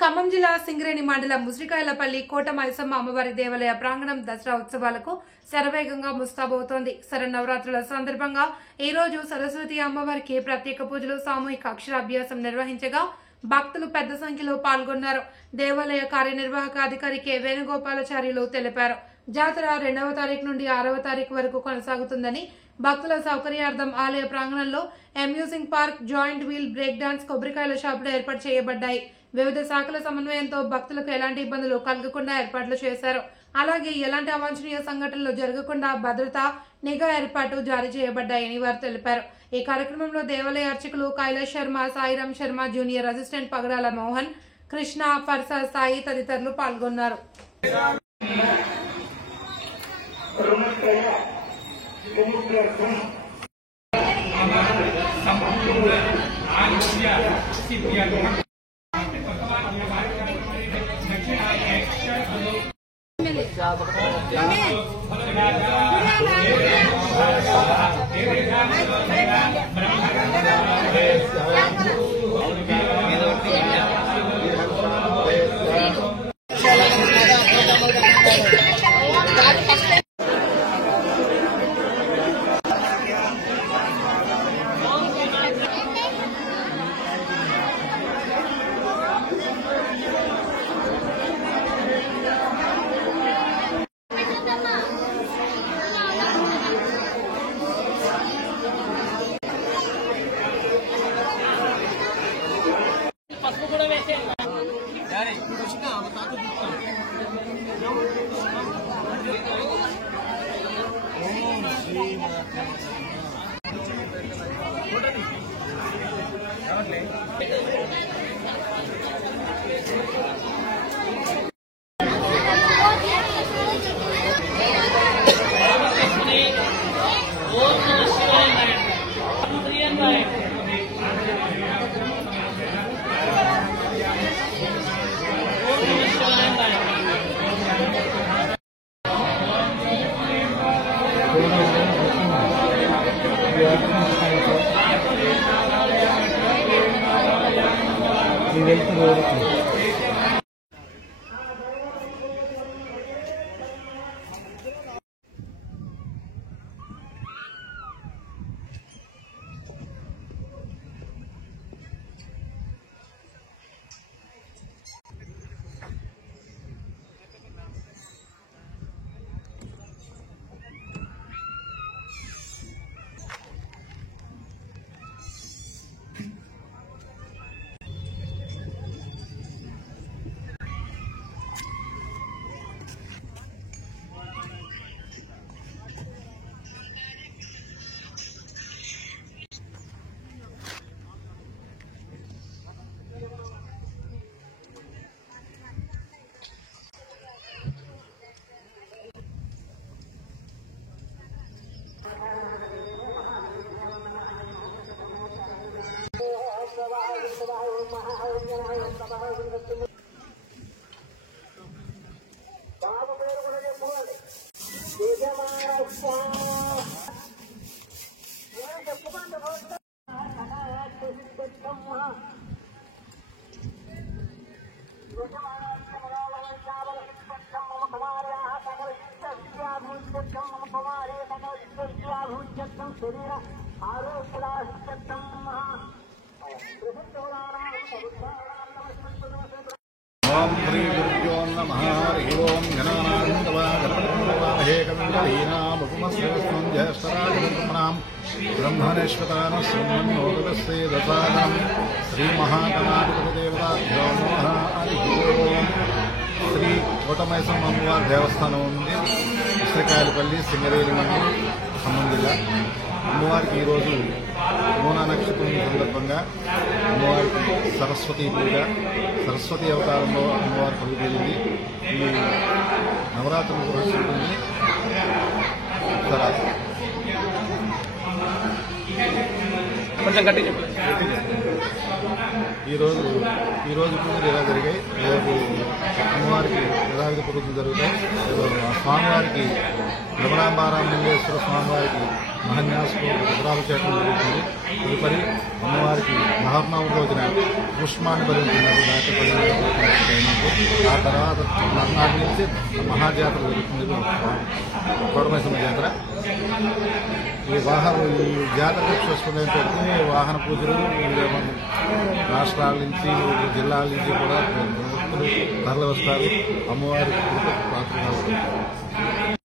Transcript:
ఖమ్మం జిల్లా సింగరేణి మండలం ముసిరికాయలపల్లి కోట మైసమ్మ అమ్మవారి దేవాలయ ప్రాంగణం దసరా ఉత్సవాలకు శరవేగంగా ముస్తాబవుతోంది. శరన్నవరాత్రుల సందర్భంగా ఈ రోజు సరస్వతి అమ్మవారికి ప్రత్యేక పూజలు, సామూహిక అక్షరాభ్యాసం నిర్వహించగా భక్తులు పెద్ద సంఖ్యలో పాల్గొన్నారు. దేవాలయ కార్యనిర్వాహక అధికారి కె వేణుగోపాలాచార్యులు తెలిపారు. జాతర 2వ తారీఖు నుండి 6వ తారీఖు వరకు కొనసాగుతుందని, భక్తుల సౌకర్యార్థం ఆలయ ప్రాంగణంలో amusing park, giant wheel, break dance, కొబ్బరికాయల షాపులు ఏర్పాటు చేయబడ్డాయి. వివిధ శాఖల సమన్వయంతో భక్తులకు ఎలాంటి ఇబ్బందులు కలగకుండా ఏర్పాట్లు చేశారు. అలాగే ఎలాంటి అవాంఛనీయ సంఘటనలు జరగకుండా భద్రతా నిఘా ఏర్పాటు జారీ చేయబడ్డాయని వారు తెలిపారు. ఈ కార్యక్రమంలో దేవాలయ అర్చకులు కైలాష్ శర్మ, సాయిరాం శర్మ, జూనియర్ అసిస్టెంట్ పగడాల మోహన్, కృష్ణ, ఫర్సా సాయి తదితరులు పాల్గొన్నారు. ओम श्री गुरुभ्यो नमः। हरि ओम गणानामहे कविनामुपमस्यस्तं ज्येष्ठराजब्रह्मणां ब्रह्मणेश्वतानः सुमन्नोदस्य दशानम् श्री महागणाधिपतिदेवताभ्यो नमः। हरि ओम శ్రీ కోట మైసమ్మ అమ్మవారి దేవస్థానం ఉంది. ముసిరికాయలపల్లి, సింగరేణి మండలం, ఖమ్మం జిల్లా. అమ్మవారికి ఈరోజు మూనా నక్షత్రం సందర్భంగా అమ్మవారికి సరస్వతి పూజ, సరస్వతి అవతారంలో అమ్మవారి కొలువుతీరింది. ఈ నవరాత్రులు పురస్కరించుకుని కొంచెం గట్టి ఈరోజు పూజలు ఇలా జరిగాయి. రేపు అమ్మవారికి యథావిధ పూజలు జరుగుతాయి. స్వామివారికి రమణాంబారామలింగేశ్వర స్వామివారికి మహాన్యాసపు రుద్రాభిషేకం జరుగుతుంది. తదుపరి అమ్మవారికి మహాత్మావు రోజున పుష్పాన్ని భరించినప్పుడు ఆ తర్వాత మర్నాటి నుంచి మహాజాతర జరుగుతుంది, కోటమైసమ్మ జాతర. ఈ జాతర చూసుకునేటప్పుడు వాహన పూజలు రాష్ట్రాల నుంచి జిల్లాల నుంచి కూడా భక్తులు తరలి వస్తారు. అమ్మవారి పాత్ర